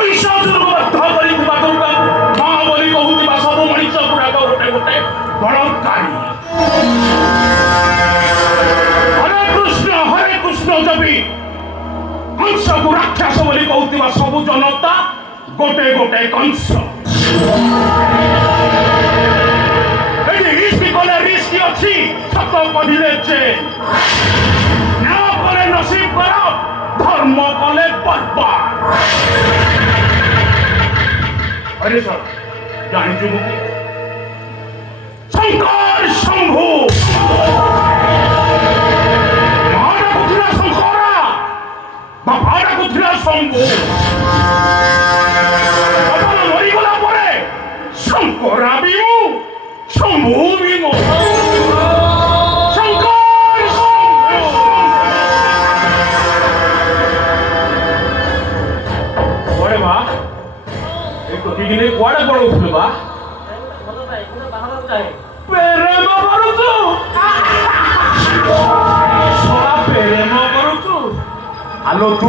ମହିଷାସୁରକୁ ବଦ୍ଧ କରିଥିବା ଦୁର୍ଗା ମା ବୋଲି କହୁଥିବା ସବୁ ମଣିଷ ଗୁଡ଼ାକ ଗୋଟେ ଗୋଟେ ବଳତ୍କାରୀ। ହରେ କୃଷ୍ଣ ଜପି କଂସକୁ ରାକ୍ଷସ ବୋଲି କହୁଥିବା ସବୁ ଜନତା ଗୋଟେ ଗୋଟେ କଂସ। ଏଠି ରିସ୍କ କଲେ ରିସ୍କ ଅଛି, ସତ କହିଲେ ଯେ ନ୍ୟାୟ କଲେ ନସିବ କର, ଧର୍ମ କଲେ ବର୍ବାଦ। अरे सर ଜାଣିଛୁ ମୁଁ ଶଙ୍କର ଶମ୍ଭୁ ମାଆଟାକୁ ଥିଲା ଶଙ୍କରା, ବାପାଟାକୁ ଥିଲା ଶମ୍ଭୁ। ବାପା ମରିଗଲା ପରେ ଶଙ୍କରା ବି ମୁଁ, ଶମ୍ଭୁ ବି ମୁଁ। କୁଆଡେ ପଳଉଥିଲୁ ବା? ପ୍ରେମ କରୁଛୁ, ପ୍ରେମ କରୁଛୁ। ଆଲୋ ତୁ